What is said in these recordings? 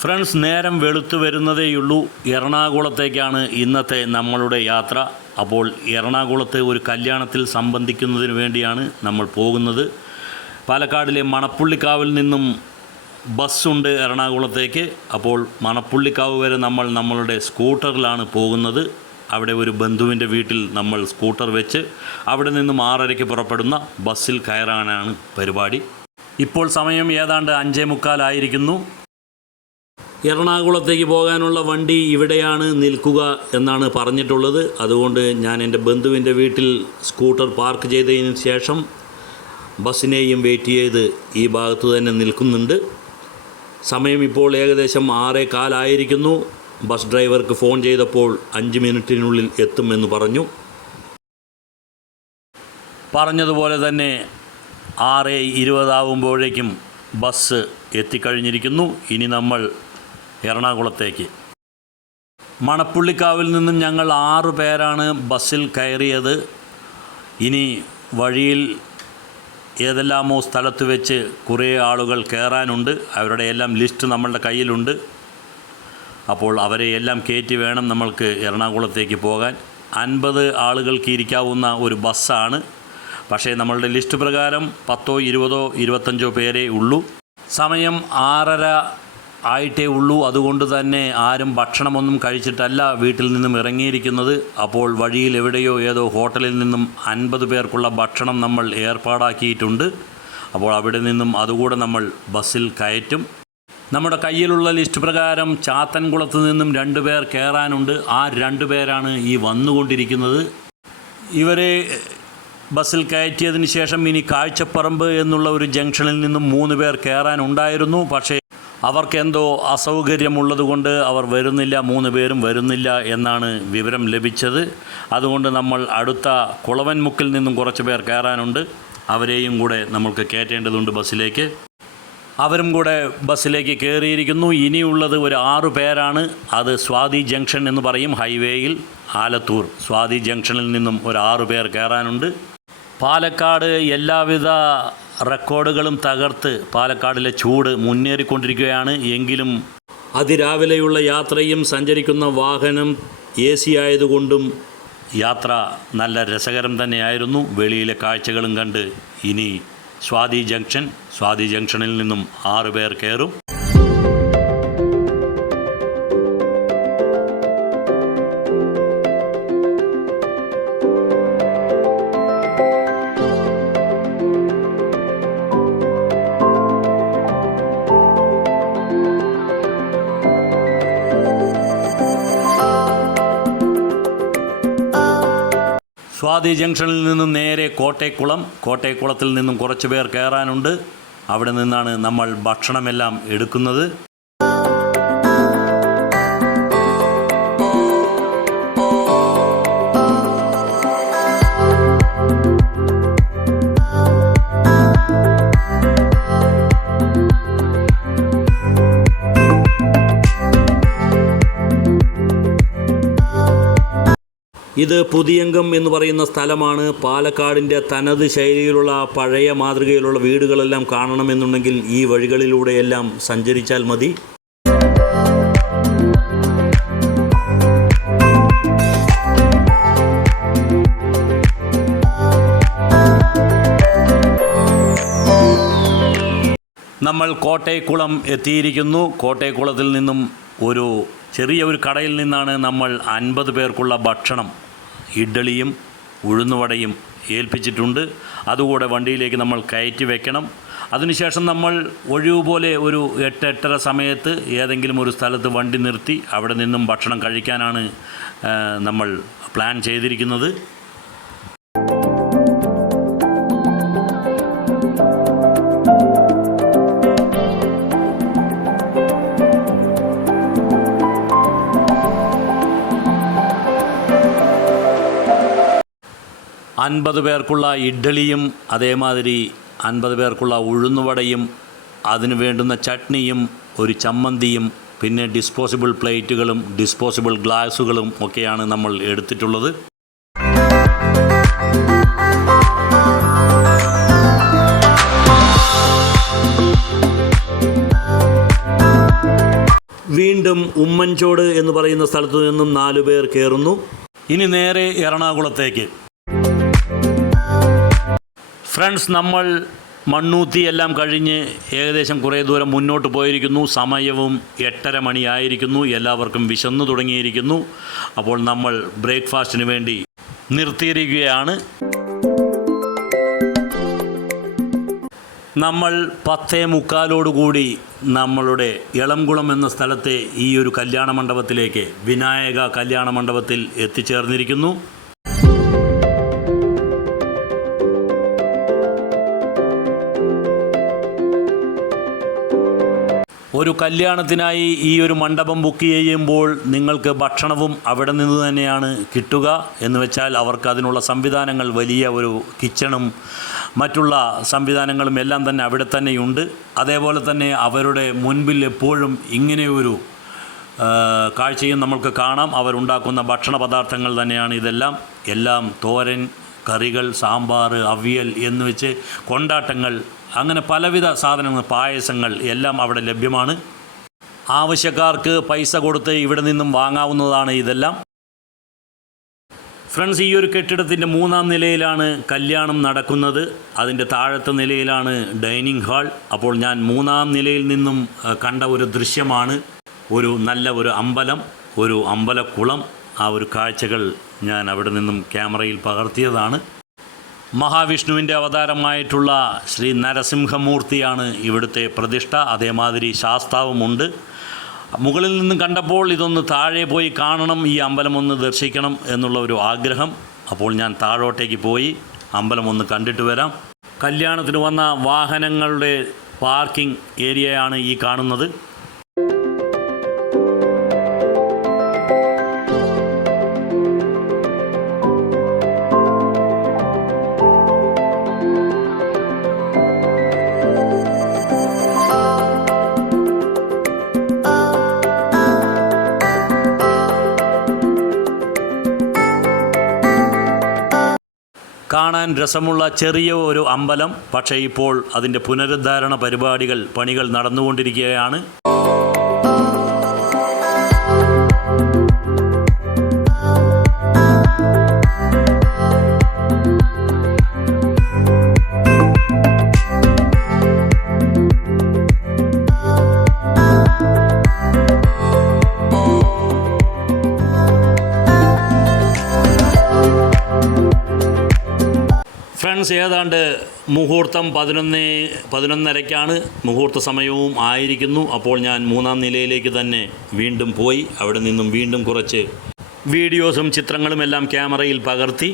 Friends, നേരം വെളുത്തു വരുന്നതേയുള്ളൂ. എറണാകുളത്തേക്കാണ് ഇന്നത്തെ നമ്മളുടെ യാത്ര. അപ്പോൾ എറണാകുളത്തെ ഒരു കല്യാണത്തിൽ സംബന്ധിക്കുന്നതിന് വേണ്ടിയാണ് നമ്മൾ പോകുന്നത്. പാലക്കാടിലെ മണപ്പുള്ളിക്കാവിൽ നിന്നും ബസ്സുണ്ട് എറണാകുളത്തേക്ക്. അപ്പോൾ മണപ്പുള്ളിക്കാവ് വരെ നമ്മളുടെ സ്കൂട്ടറിലാണ് പോകുന്നത്. അവിടെ ഒരു ബന്ധുവിൻ്റെ വീട്ടിൽ നമ്മൾ സ്കൂട്ടർ വെച്ച് അവിടെ നിന്നും 6:30 പുറപ്പെടുന്ന ബസ്സിൽ കയറാനാണ് പരിപാടി. ഇപ്പോൾ സമയം ഏതാണ്ട് 5:45 ആയിരിക്കുന്നു. എറണാകുളത്തേക്ക് പോകാനുള്ള വണ്ടി ഇവിടെയാണ് നിൽക്കുക എന്നാണ് പറഞ്ഞിട്ടുള്ളത്. അതുകൊണ്ട് ഞാൻ എൻ്റെ ബന്ധുവിൻ്റെ വീട്ടിൽ സ്കൂട്ടർ പാർക്ക് ചെയ്തതിന് ശേഷം ബസ്സിനെയും വെയിറ്റ് ചെയ്ത് ഈ ഭാഗത്ത് തന്നെ നിൽക്കുന്നുണ്ട്. സമയം ഇപ്പോൾ ഏകദേശം 6:15 ആയിരിക്കുന്നു. ബസ് ഡ്രൈവർക്ക് ഫോൺ ചെയ്തപ്പോൾ 5 മിനിറ്റിനുള്ളിൽ എത്തുമെന്ന് പറഞ്ഞു. പറഞ്ഞതുപോലെ തന്നെ 6:20 ആവുമ്പോഴേക്കും ബസ് എത്തിക്കഴിഞ്ഞിരിക്കുന്നു. ഇനി നമ്മൾ എറണാകുളത്തേക്ക്. മണപ്പുള്ളിക്കാവിൽ നിന്നും ഞങ്ങൾ 6 പേരാണ് ബസ്സിൽ കയറിയത്. ഇനി വഴിയിൽ ഏതെല്ലാമോ സ്ഥലത്ത് വെച്ച് കുറേ ആളുകൾ കയറാനുണ്ട്. അവരുടെ എല്ലാം ലിസ്റ്റ് നമ്മളുടെ കയ്യിലുണ്ട്. അപ്പോൾ അവരെ എല്ലാം കയറ്റി വേണം നമ്മൾക്ക് എറണാകുളത്തേക്ക് പോകാൻ. 50 ആളുകൾക്ക് ഇരിക്കാവുന്ന ഒരു ബസ്സാണ്. പക്ഷേ നമ്മളുടെ ലിസ്റ്റ് പ്രകാരം 10, 20, 25 പേരേ ഉള്ളൂ. സമയം 6:30 ആയിട്ടേ ഉള്ളൂ. അതുകൊണ്ട് തന്നെ ആരും ഭക്ഷണമൊന്നും കഴിച്ചിട്ടല്ല വീട്ടിൽ നിന്നും ഇറങ്ങിയിരിക്കുന്നത്. അപ്പോൾ വഴിയിൽ എവിടെയോ ഏതോ ഹോട്ടലിൽ നിന്നും 50 പേർക്കുള്ള ഭക്ഷണം നമ്മൾ ഏർപ്പാടാക്കിയിട്ടുണ്ട്. അപ്പോൾ അവിടെ നിന്നും അതുകൂടെ നമ്മൾ ബസ്സിൽ കയറ്റും. നമ്മുടെ കയ്യിലുള്ള ലിസ്റ്റ് പ്രകാരം ചാത്തൻകുളത്ത് നിന്നും 2 പേർ കയറാനുണ്ട്. ആ 2 പേരാണ് ഈ വന്നുകൊണ്ടിരിക്കുന്നത്. ഇവരെ ബസ്സിൽ കയറ്റിയതിന് ശേഷം ഇനി കാഴ്ചപ്പറമ്പ് എന്നുള്ള ഒരു ജംഗ്ഷനിൽ നിന്നും 3 പേർ കയറാനുണ്ടായിരുന്നു. പക്ഷേ അവർക്കെന്തോ അസൗകര്യമുള്ളതുകൊണ്ട് അവർ വരുന്നില്ല. 3 പേരും വരുന്നില്ല എന്നാണ് വിവരം ലഭിച്ചത്. അതുകൊണ്ട് നമ്മൾ അടുത്ത കുളവൻമുക്കിൽ നിന്നും കുറച്ച് പേർ കയറാനുണ്ട്. അവരെയും കൂടെ നമ്മൾക്ക് കയറ്റേണ്ടതുണ്ട് ബസ്സിലേക്ക്. അവരും കൂടെ ബസ്സിലേക്ക് കയറിയിരിക്കുന്നു. ഇനിയുള്ളത് ഒരു 6 പേരാണ്. അത് സ്വാതി ജംഗ്ഷൻ എന്ന് പറയും, ഹൈവേയിൽ ആലത്തൂർ സ്വാതി ജംഗ്ഷനിൽ നിന്നും ഒരു 6 പേർ കയറാനുണ്ട്. പാലക്കാട് എല്ലാവിധ റെക്കോർഡുകളും തകർത്ത് പാലക്കാടിലെ ചൂട് മുന്നേറിക്കൊണ്ടിരിക്കുകയാണ്. എങ്കിലും അതിരാവിലെയുള്ള യാത്രയും സഞ്ചരിക്കുന്ന വാഹനം AC ആയതുകൊണ്ടും യാത്ര നല്ല രസകരം തന്നെയായിരുന്നു. വെളിയിലെ കാഴ്ചകളും കണ്ട് ഇനി സ്വാതി ജംഗ്ഷനിൽ നിന്നും 6 പേർ കയറും. സ്വാതി ജംഗ്ഷനിൽ നിന്നും നേരെ കോട്ടയക്കുളത്തിൽ നിന്നും കുറച്ച് പേർ കയറാനുണ്ട്. അവിടെ നിന്നാണ് നമ്മൾ ഭക്ഷണമെല്ലാം എടുക്കുന്നത്. ഇത് പുതിയങ്കം എന്ന് പറയുന്ന സ്ഥലമാണ്. പാലക്കാടിൻ്റെ തനത് ശൈലിയിലുള്ള പഴയ മാതൃകയിലുള്ള വീടുകളെല്ലാം കാണണമെന്നുണ്ടെങ്കിൽ ഈ വഴികളിലൂടെയെല്ലാം സഞ്ചരിച്ചാൽ മതി. നമ്മൾ കോട്ടയക്കുളം എത്തിയിരിക്കുന്നു. കോട്ടയക്കുളത്തിൽ നിന്നും ഒരു ചെറിയ കടയിൽ നിന്നാണ് നമ്മൾ 50 പേർക്കുള്ള ഭക്ഷണം, ഇഡ്ഡലിയും ഉഴുന്നുവടയും ഏൽപ്പിച്ചിട്ടുണ്ട്. അതുകൂടെ വണ്ടിയിലേക്ക് നമ്മൾ കയറ്റി വെക്കണം. അതിനുശേഷം നമ്മൾ ഒഴിവ് പോലെ ഒരു 8-8:30 സമയത്ത് ഏതെങ്കിലും ഒരു സ്ഥലത്ത് വണ്ടി നിർത്തി അവിടെ നിന്നും ഭക്ഷണം കഴിക്കാനാണ് നമ്മൾ പ്ലാൻ ചെയ്തിരിക്കുന്നത്. അൻപത് പേർക്കുള്ള ഇഡ്ഡലിയും അതേമാതിരി 50 പേർക്കുള്ള ഉഴുന്നുവടയും അതിന് വേണ്ടുന്ന ചട്നിയും ഒരു ചമ്മന്തിയും പിന്നെ ഡിസ്പോസിബിൾ പ്ലേറ്റുകളും ഡിസ്പോസിബിൾ ഗ്ലാസുകളും ഒക്കെയാണ് നമ്മൾ എടുത്തിട്ടുള്ളത്. വീണ്ടും ഉമ്മൻചോട് എന്ന് പറയുന്ന സ്ഥലത്തു നിന്നും 4 പേർ കയറുന്നു. ഇനി നേരെ എറണാകുളത്തേക്ക്. ഫ്രണ്ട്സ്, നമ്മൾ മണ്ണൂത്തി എല്ലാം കഴിഞ്ഞ് ഏകദേശം കുറേ ദൂരം മുന്നോട്ട് പോയിരിക്കുന്നു. സമയവും 8:30 മണിയായിരിക്കുന്നു. എല്ലാവർക്കും വിശന്നു തുടങ്ങിയിരിക്കുന്നു. അപ്പോൾ നമ്മൾ ബ്രേക്ക്ഫാസ്റ്റിന് വേണ്ടി നിർത്തിയിരിക്കുകയാണ്. നമ്മൾ 10:45 നമ്മളുടെ എളംകുളം എന്ന സ്ഥലത്തെ ഈ ഒരു കല്യാണ മണ്ഡപത്തിലേക്ക്, വിനായക കല്യാണ മണ്ഡപത്തിൽ എത്തിച്ചേർന്നിരിക്കുന്നു. ഒരു കല്യാണത്തിനായി ഈ ഒരു മണ്ഡപം ബുക്ക് ചെയ്യുമ്പോൾ നിങ്ങൾക്ക് ഭക്ഷണവും അവിടെ നിന്ന് തന്നെയാണ് കിട്ടുക. എന്ന് വെച്ചാൽ അവർക്ക് അതിനുള്ള സംവിധാനങ്ങൾ, വലിയ ഒരു കിച്ചണും മറ്റുള്ള സംവിധാനങ്ങളും എല്ലാം തന്നെ അവിടെ തന്നെയുണ്ട്. അതേപോലെ തന്നെ അവരുടെ മുൻപിൽ എപ്പോഴും ഇങ്ങനെയൊരു കാഴ്ചയും നമ്മൾക്ക് കാണാം. അവരുണ്ടാക്കുന്ന ഭക്ഷണ പദാർത്ഥങ്ങൾ തന്നെയാണ് ഇതെല്ലാം. എല്ലാം തോരൻ, കറികൾ, സാമ്പാർ, അവിയൽ എന്ന് വെച്ച് കൊണ്ടാട്ടങ്ങൾ, അങ്ങനെ പലവിധ സാധനങ്ങൾ, പായസങ്ങൾ എല്ലാം അവിടെ ലഭ്യമാണ്. ആവശ്യക്കാർക്ക് പൈസ കൊടുത്ത് ഇവിടെ നിന്നും വാങ്ങാവുന്നതാണ് ഇതെല്ലാം. ഫ്രണ്ട്സ്, ഈ ഒരു കെട്ടിടത്തിൻ്റെ 3-ാം നിലയിലാണ് കല്യാണം നടക്കുന്നത്. അതിൻ്റെ താഴത്തെ നിലയിലാണ് ഡൈനിങ് ഹാൾ. അപ്പോൾ ഞാൻ 3-ാം നിലയിൽ നിന്നും കണ്ട ഒരു ദൃശ്യമാണ് നല്ല ഒരു അമ്പലം, ഒരു അമ്പലക്കുളം. ആ ഒരു കാഴ്ചകൾ ഞാൻ അവിടെ നിന്നും ക്യാമറയിൽ പകർത്തിയതാണ്. മഹാവിഷ്ണുവിൻ്റെ അവതാരമായിട്ടുള്ള ശ്രീ നരസിംഹമൂർത്തിയാണ് ഇവിടുത്തെ പ്രതിഷ്ഠ. അതേമാതിരി ശാസ്താവുമുണ്ട്. മുകളിൽ നിന്നും കണ്ടപ്പോൾ ഇതൊന്ന് താഴെ പോയി കാണണം, ഈ അമ്പലം ഒന്ന് ദർശിക്കണം എന്നുള്ള ഒരു ആഗ്രഹം. അപ്പോൾ ഞാൻ താഴോട്ടേക്ക് പോയി അമ്പലം ഒന്ന് കണ്ടിട്ട് വരാം. കല്യാണത്തിന് വന്ന വാഹനങ്ങളുടെ പാർക്കിംഗ് ഏരിയയാണ് ഈ കാണുന്നത്. കാണാൻ രസമുള്ള ചെറിയ ഒരു അമ്പലം. പക്ഷേ ഇപ്പോൾ അതിൻ്റെ പുനരുദ്ധാരണ പണികൾ നടന്നുകൊണ്ടിരിക്കുകയാണ്. ഫ്രണ്ട്സ്, ഏതാണ്ട് മുഹൂർത്തം 11:30-ക്കാണ്. മുഹൂർത്ത സമയവും ആയിരിക്കുന്നു. അപ്പോൾ ഞാൻ 3-ാം നിലയിലേക്ക് തന്നെ വീണ്ടും പോയി അവിടെ നിന്നും വീണ്ടും കുറച്ച് വീഡിയോസും ചിത്രങ്ങളും എല്ലാം ക്യാമറയിൽ പകർത്തി.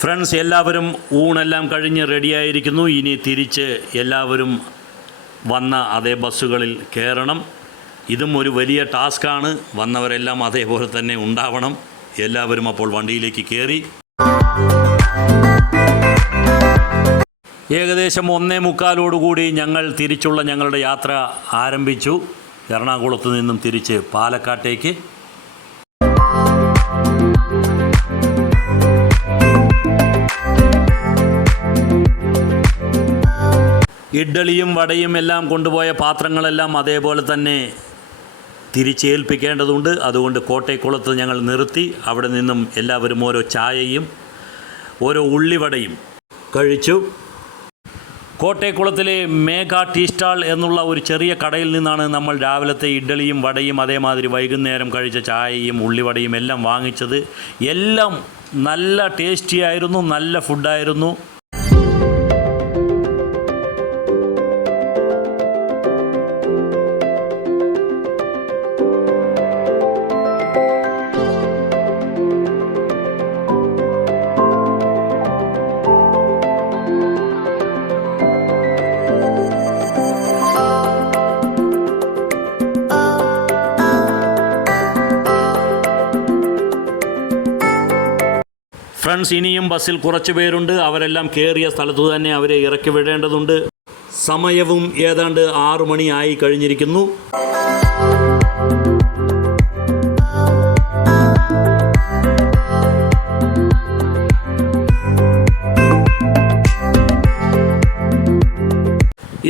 ഫ്രണ്ട്സ്, എല്ലാവരും ഊണെല്ലാം കഴിഞ്ഞ് റെഡിയായിരിക്കുന്നു. ഇനി തിരിച്ച് എല്ലാവരും വന്ന അതേ ബസ്സുകളിൽ കയറണം. ഇതും ഒരു വലിയ ടാസ്ക്കാണ്. വന്നവരെല്ലാം അതേപോലെ തന്നെ ഉണ്ടാവണം. എല്ലാവരും അപ്പോൾ വണ്ടിയിലേക്ക് കയറി. ഏകദേശം 1:45 ഞങ്ങൾ തിരിച്ചുള്ള ഞങ്ങളുടെ യാത്ര ആരംഭിച്ചു. എറണാകുളത്ത് നിന്നും തിരിച്ച് പാലക്കാട്ടേക്ക്. ഇഡ്ഡലിയും വടയും എല്ലാം കൊണ്ടുപോയ പാത്രങ്ങളെല്ലാം അതേപോലെ തന്നെ തിരിച്ചേൽപ്പിക്കേണ്ടതുണ്ട്. അതുകൊണ്ട് കോട്ടയക്കുളത്ത് ഞങ്ങൾ നിർത്തി. അവിടെ നിന്നും എല്ലാവരും ഓരോ ചായയും ഓരോ ഉള്ളിവടയും കഴിച്ചു. കോട്ടയക്കുളത്തിലെ മേഘ ടീ സ്റ്റാൾ എന്നുള്ള ഒരു ചെറിയ കടയിൽ നിന്നാണ് നമ്മൾ രാവിലത്തെ ഇഡ്ഡലിയും വടയും അതേമാതിരി വൈകുന്നേരം കഴിച്ച ചായയും ഉള്ളിവടയും എല്ലാം വാങ്ങിച്ചത്. എല്ലാം നല്ല ടേസ്റ്റി ആയിരുന്നു, നല്ല ഫുഡായിരുന്നു. ഫ്രണ്ട്സ്, ഇനിയും ബസ്സിൽ കുറച്ച് പേരുണ്ട്. അവരെല്ലാം കയറിയ സ്ഥലത്തു തന്നെ അവരെ ഇറക്കി വിടേണ്ടതുണ്ട്. സമയവും ഏതാണ്ട് 6 മണിയായി കഴിഞ്ഞിരിക്കുന്നു.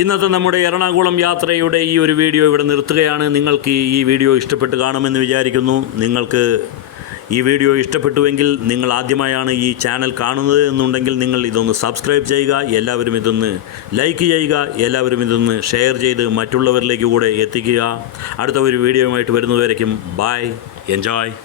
ഇന്നത്തെ നമ്മുടെ എറണാകുളം യാത്രയുടെ ഈ ഒരു വീഡിയോ ഇവിടെ നിർത്തുകയാണ്. നിങ്ങൾക്ക് ഈ വീഡിയോ ഇഷ്ടപ്പെട്ട് കാണുമെന്ന് വിചാരിക്കുന്നു. നിങ്ങൾക്ക് ഈ വീഡിയോ ഇഷ്ടപ്പെട്ടുവെങ്കിൽ, നിങ്ങൾ ആദ്യമായാണ് ഈ ചാനൽ കാണുന്നത് എന്നുണ്ടെങ്കിൽ നിങ്ങൾ ഇതൊന്ന് സബ്സ്ക്രൈബ് ചെയ്യുക. എല്ലാവരും ഇതൊന്ന് ലൈക്ക് ചെയ്യുക. എല്ലാവരും ഇതൊന്ന് ഷെയർ ചെയ്ത് മറ്റുള്ളവരിലേക്ക് കൂടെ എത്തിക്കുക. അടുത്ത ഒരു വീഡിയോയുമായിട്ട് വരുന്നതുവരേക്കും ബൈ, എൻജോയ്.